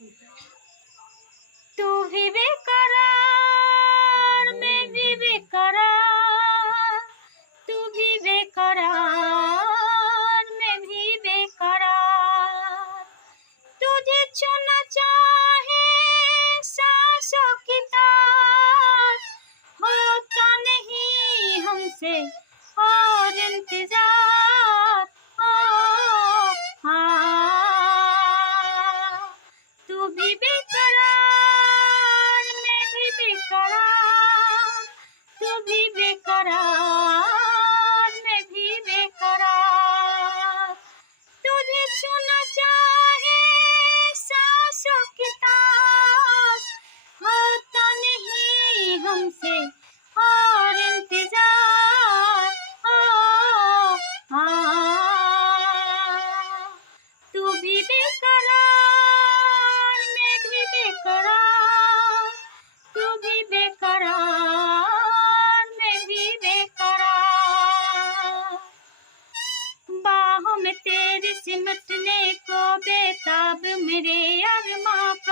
तू भी बेकरार, मैं भी बेकरार। तू भी बेकरार, मैं भी बेकरार। तुझे चुना चाहे सांसों की तार, होता नहीं हमसे और इंतज़ार।